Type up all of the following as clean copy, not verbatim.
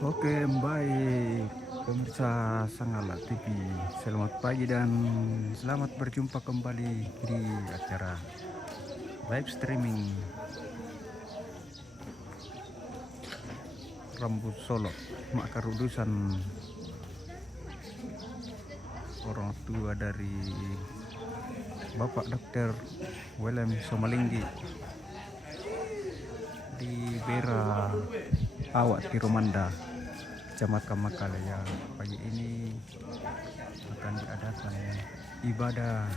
Oke, baik. Pemirsa Sangala TV, selamat pagi dan selamat berjumpa kembali di acara live streaming Rambut Solo, Makar Udusan orang tua dari Bapak Dr. William Somalinggi di Bera Awak Tiromanda, Kecamatan Makalaya. Pagi ini akan diadakan ibadah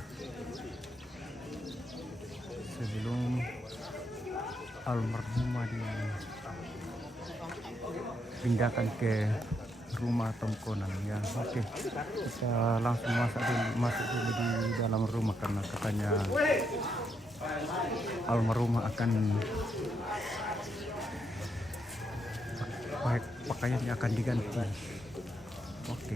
sebelum almarhumah dipindahkan ke rumah Tongkonan ya. Oke, kita langsung masuk dulu di dalam rumah karena katanya almarhumah akan pakaiannya akan diganti. Oke.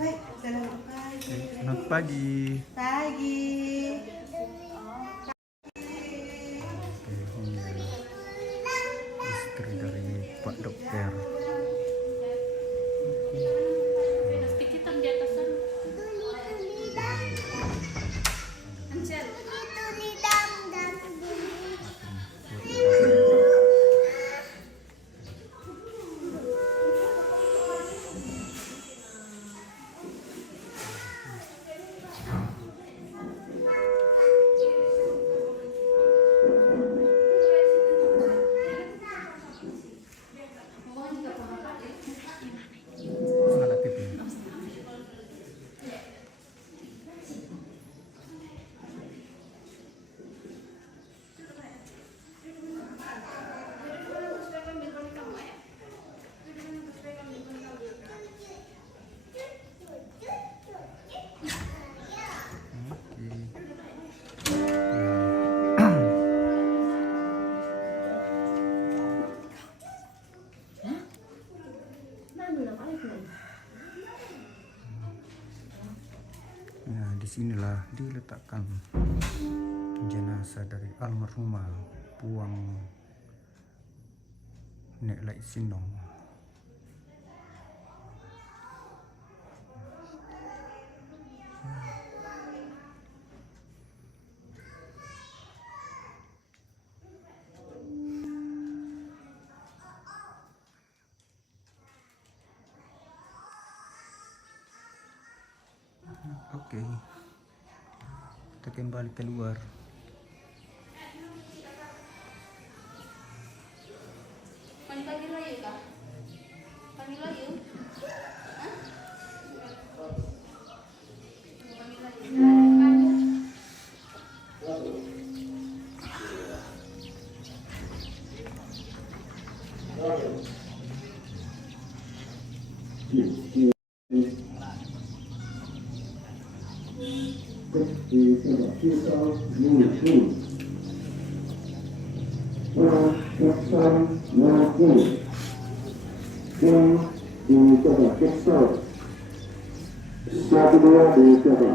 Baik, selamat pagi. Selamat pagi. Pagi. Oke, ini istri dari Pak Dokter. Sedikit di atas sana. Ancel. Sangala TV. Nah, disinilah diletakkan jenazah dari almarhumah Puang Nek Lai Sinong. Oke, kita kembali keluar. Panggil lagi kah? Panggil lagi? Hah? Panggil lagi. Satu dua dicoba.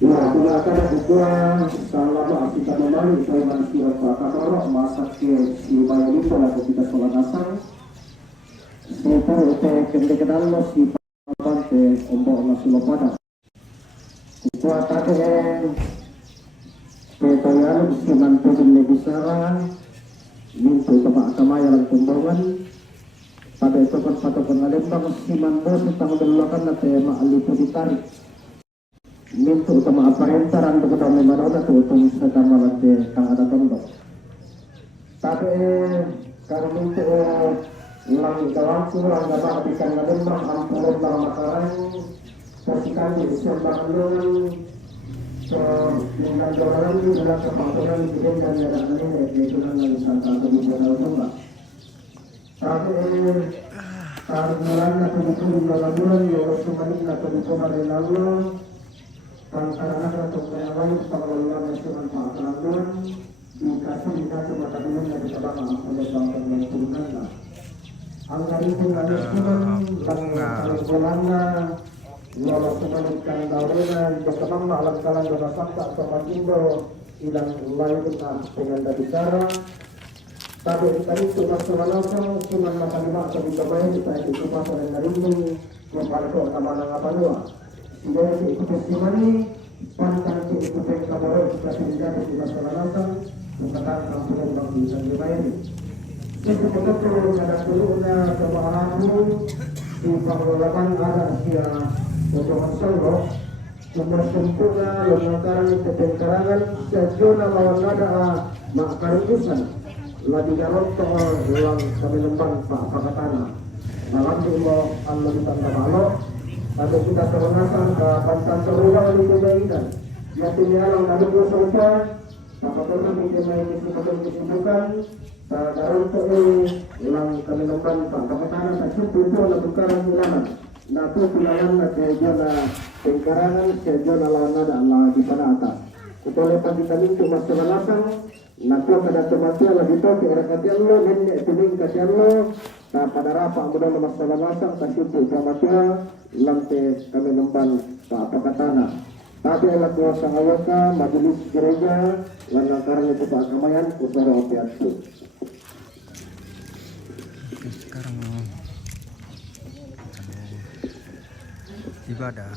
Ya, silakan buka selama kita memang saya surat Al-Qamar masak ke si bayani pada kita sholat asar. Sepa kenal lo si pante ombak nasi lopada. Kuat tak petoyan siman pun nebisara minta sama yang kumbangan pada itu pada pengalembang siman bos tentang belakang nate maalipu ditarik minta utama aparentaran untuk kita memadona tu untuk sedang malate kang ada tondok tapi kalau minta ulang kawanku ulang dapat habiskan ngalembang ampun dalam makaran posisikan di sembang dengan jalan ini adalah kepatuhan hidup dan jalan ini yaitu dengan wisata kemudian al-Jumlah. Tapi karena atau buku di bulan yang harus kembali atau buku hari lalu Karena untuk penyawain pengelolaan restoran Pak Kelantan dikasih mata dulu yang kita bangun oleh bangsa yang turunannya. Angka itu nggak bunga kolana walau semanitkan daunan berkembang alam kalang dan fakta sama Indo ilang lain dengan dari cara tapi tadi cuma langsung cuma makan lima atau dicobain kita itu pasal yang dari ini yang paling kok sama apa dua jadi itu testimoni pantang itu kabar kita tidak di masalah langsung bukan langsung bang bisa dibayar. Itu betul ada turunnya kemahamu di pengelolaan ada sia potongan solo nomor sempurna longkaran itu pengkarangan sejona lawan ada makarusan lagi garot soal ulang kami lembang Pak Pakatana dalam ilmu Allah ditanda malo atau kita terungasan ke pantan terulang di kebaikan ya tinggal lalu bersopa Pakatana menjadi disebutkan kesibukan garot ulang kami lembang Pak Pakatana tak cukup itu adalah tukaran ulama nato pilihan na kejana pengkarangan kejana lawan ada Allah di sana atas kutoleh pagitamin cuma sebalasang nato kada tumatia lagi to ke rakatian lo nenek tuning katian lo ta pada rapa mudah nomor sebalasang kasitu kamatia lamte kami lemban ta pakatana tapi alat kuasa awaka majelis gereja lantaran itu Pak Kamayan utara opiatu. Sekarang ibadah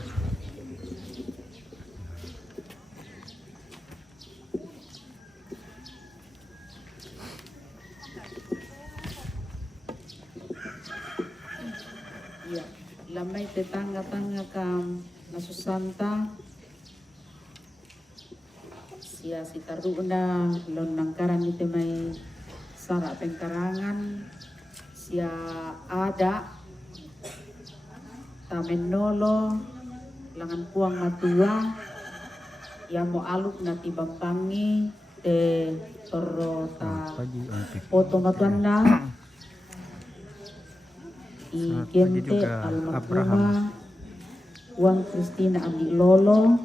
ya lamay tetangga-tangga kam nasusanta sia sitaruna lon nangkaran ite may sara pengkarangan sia ada tamenolo langan puang matua yang mau aluk nati bampangi te torota pagi untuk foto matuanda i Selamat pagi gente juga, almarhumah Uang Kristina Andi Lolo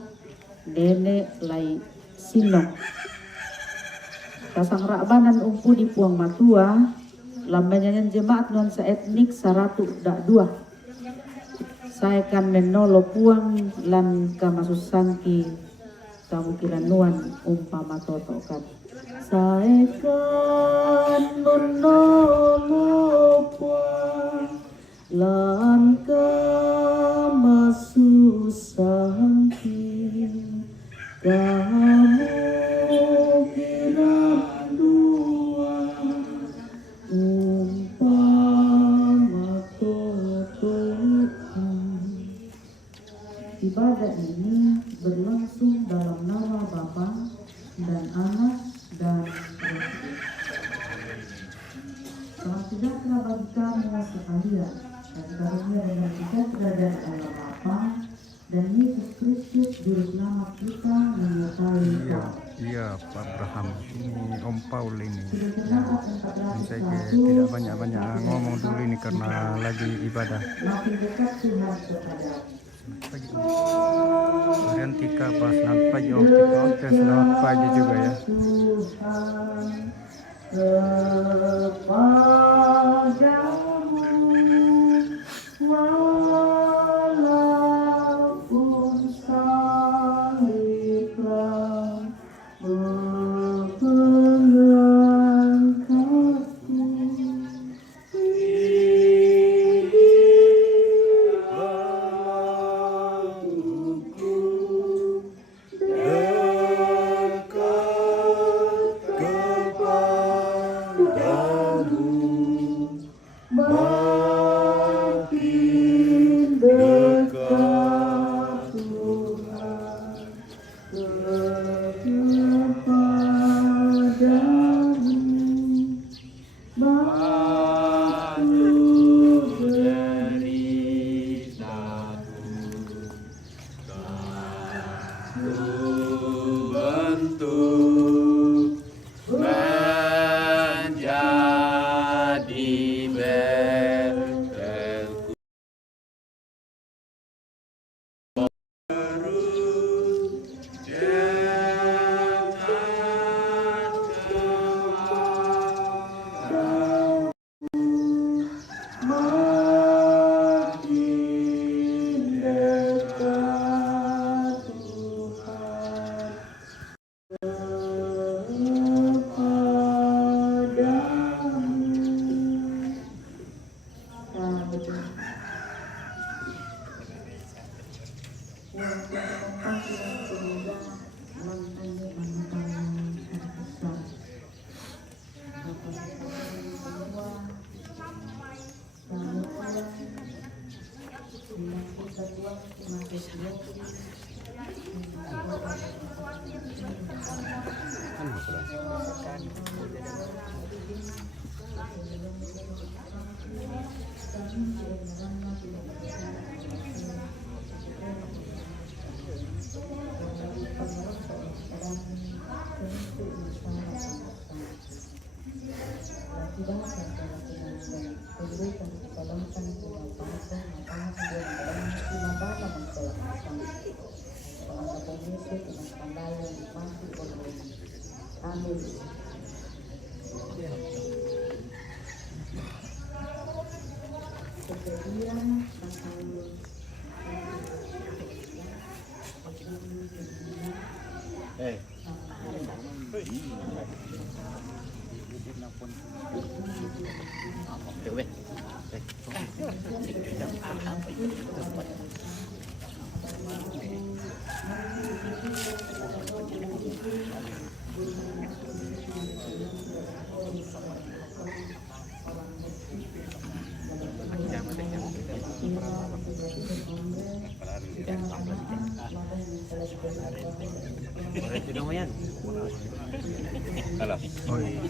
Nenek Lai Sinong kasang rabanan umpu di puang matua lambanya jemaat nuansa etnik 102 saya kan menolo puang lan kamasusanti kamu kiranuan umpama toto kan saya kan menolo puang lan kamasusanti kamu kiranuan umpama toto. Ibadah ini berlangsung dalam nama Bapa dan Anak dan Roh Kudus. Salam sejahtera bagi kamu sekalian dan karunia dengan sejahtera dari Allah Bapa dan Yesus Kristus Juru Selamat kita menyertai iya Pak Abraham ini Om Paul ini Sudah terdapat saya 14 tidak banyak ngomong dulu ini karena lagi ibadah. makin dekat Tuhan kepada Pagi Marian Tika pas selamat pagi Om Tika. Oke, selamat pagi juga ya. Tuhan kepadamu walaupun saliblah mengangkatku. Makin dekat Tuhan kepadamu batu deritaku bentuk menjadi bertelku terus dengan pandai yang dibantu oleh kami. Kejadian pasal Oh iya.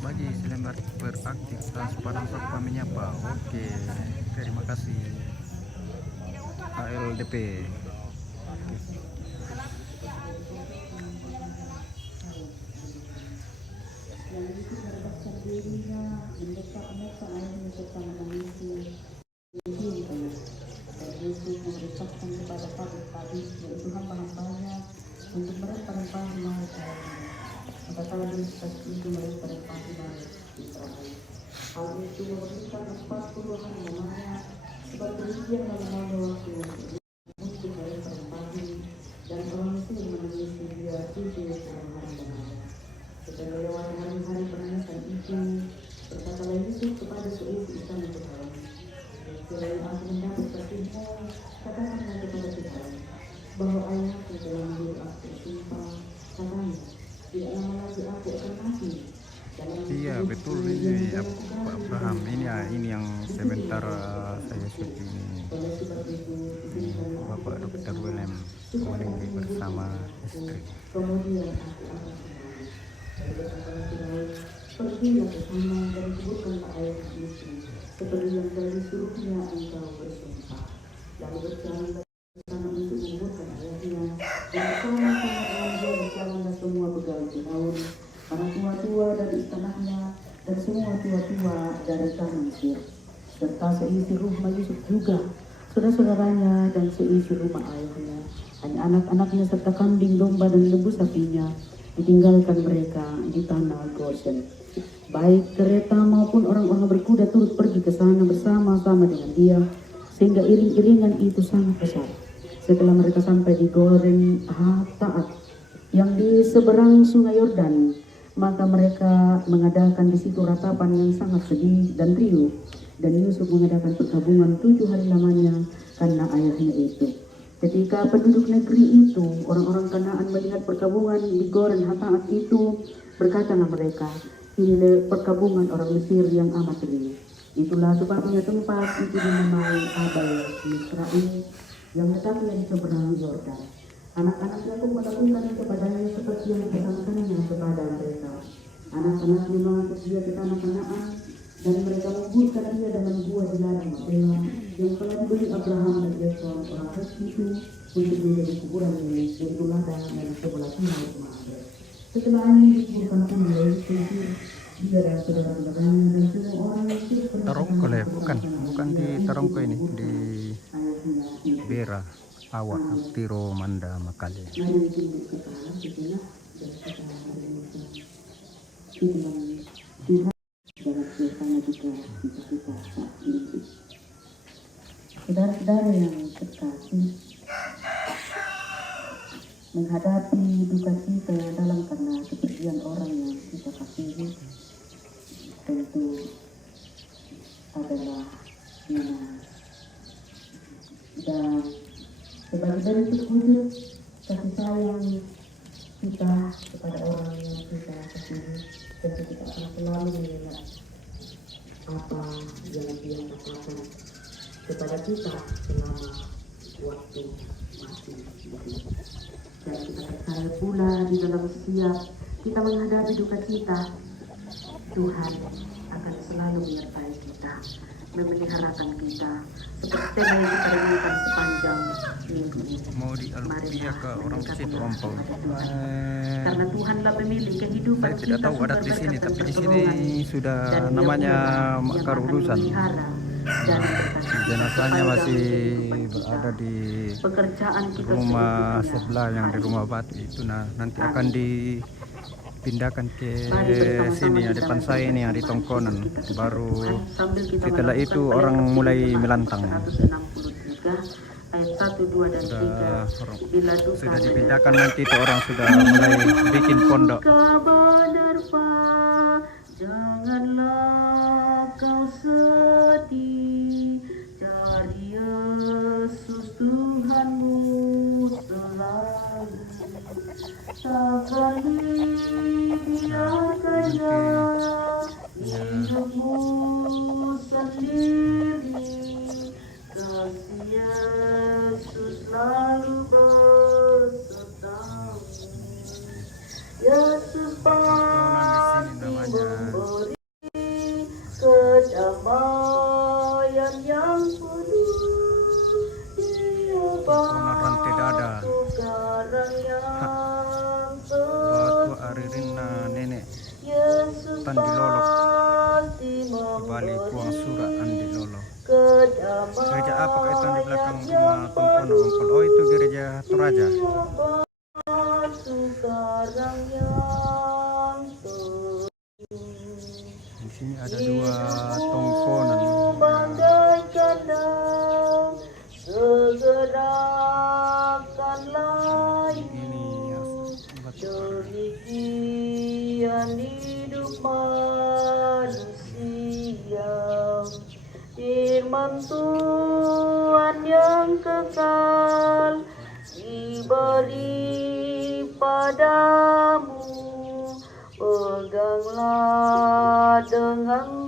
Bagi selamat beraktivitas pada saat menyapa. Oke, terima kasih ALDP. yang itu merebaskan dirinya mendesak-desak airnya serta menangisi dirinya. Dan Yesus memerintahkan kepada pabrik-pabrik yaitu hamba-hambanya untuk merempah-rempahi maut airnya. Maka tadi seperti itu merempah-rempahi maut Israel. Hal itu memberikan 40 hari lamanya sebab demikian lamanya waktu untuk merempah-rempahi dan orang itu menangisi dia 7 hari lamanya. Setelah lewat hari-hari penangasan itu, berkatalah Yusuf kepada seisi istana Tuhan, selain aku mendapat pertimu, katakanlah kepada Tuhan, bahwa ayahku telah menyuruh aku bersumpah, katanya, tidak lama lagi aku akan mati. Iya betul, ini Pak Abraham, ini yang sementara saya syuting ini Bapak Dr. William meninggal bersama istri. Kemudian aku akan pergilah ke sana dan kuburkanlah ayah itu seperti yang telah disuruhnya engkau bersumpah. Lalu berjalanlah ke sana untuk menguburkan ayahnya dan bersama-sama dengan dia berjalanlah semua pegawai Firaun, para tua-tua dari istananya dan semua tua-tua dari tanah Mesir, serta seisi rumah Yusuf juga, saudara-saudaranya dan seisi rumah ayahnya, hanya anak-anaknya serta kambing domba dan lembu sapinya ditinggalkan mereka di tanah Goshen. Baik kereta maupun orang-orang berkuda turut pergi ke sana bersama-sama dengan dia, sehingga iring-iringan itu sangat besar. Setelah mereka sampai di Goren Hataat yang di seberang sungai Yordan, maka mereka mengadakan di situ ratapan yang sangat sedih dan riuh, dan Yusuf mengadakan perkabungan 7 hari lamanya karena ayahnya itu. Ketika penduduk negeri itu, orang-orang Kanaan melihat perkabungan di Goren Hataat itu, berkatalah mereka, ini perkabungan orang Mesir yang amat riuh. Itulah sebabnya tempat itu dinamai Abel Misraim yang letaknya di seberang Yordan. Anak-anak Yakub melakukan kepadanya seperti yang disangkanya kepada mereka. Anak-anaknya mengangkut dia ke tanah Kanaan, dan mereka menguburkan dia dalam gua di ladang Makpela yang telah dibeli Abraham dan Yakub orang Heti itu untuk menjadi kuburan milik, yaitu ladang yang sebelah timur Makpela. Setelah ini dikuburkan pun oleh dia dan saudara-saudaranya dan semua orang yang hidup Tarongkole, bukan di Tarongko ini, di Bera, Awak, Tiro, Manda, Makale. Saudara-saudara yang terkasih, menghadapi duka cita dalam karena kepergian orang yang kita kasihi tentu adalah dan sebagai bentuk wujud kasih sayang kita kepada orang yang kita kasihi, tentu kita akan selalu mengingat apa yang dia katakan kepada kita selama waktu masih hidup. Dan kita percaya pula di dalam setiap kita menghadapi duka cita, Tuhan akan selalu menyertai kita. memeliharakan kita. Seperti tema yang kita renungkan sepanjang minggu ini. Mau di Alupia ke orang di situ ompong. Karena Tuhanlah pemilik kehidupan Saya tidak tahu adat di sini, tapi di sini sudah dan Dia namanya pula yang makar akan urusan. memelihara dan berkati. Jenazahnya masih Sepanjang kehidupan berada di pekerjaan kita rumah seutuhnya sebelah yang di hari rumah ini. batu itu. Nah, nanti akan dipindahkan ke Mari bersama-sama sini ya, kita depan saya ini yang di lanjutkan Tongkonan. kita ke Baru Tuhan, sambil kita setelah melakukan itu orang pelayanan mulai Jemaat melantang. 163 ayat 1, 2 dan 3. Bila duka Sudah dipindahkan, nanti itu orang sudah mulai bikin pondok. Kabar janganlah kau sedih, cari Yesus Tuhanmu selalu. Takkan dibiarkannya hidupmu sendiri. Kasih Yesus selalu besertamu. Yesus pasti memberi kedamaian yang penuh. Dia rantai dada. batu karang yang Batu aririna nenek Yesus tan dilolok pasti balik buang surat an dilolok. kedamaian Gereja apakah itu yang di belakang rumah Tongkono ompol? Oh, itu gereja Toraja. batu karang yang penuh. Di sini ada dua Tongkonan. Bagaikan daun, segerakan layu. Ini batu Demikian hidup manusia. Firman Tuhan yang kekal diberi padamu. Peganglah dengan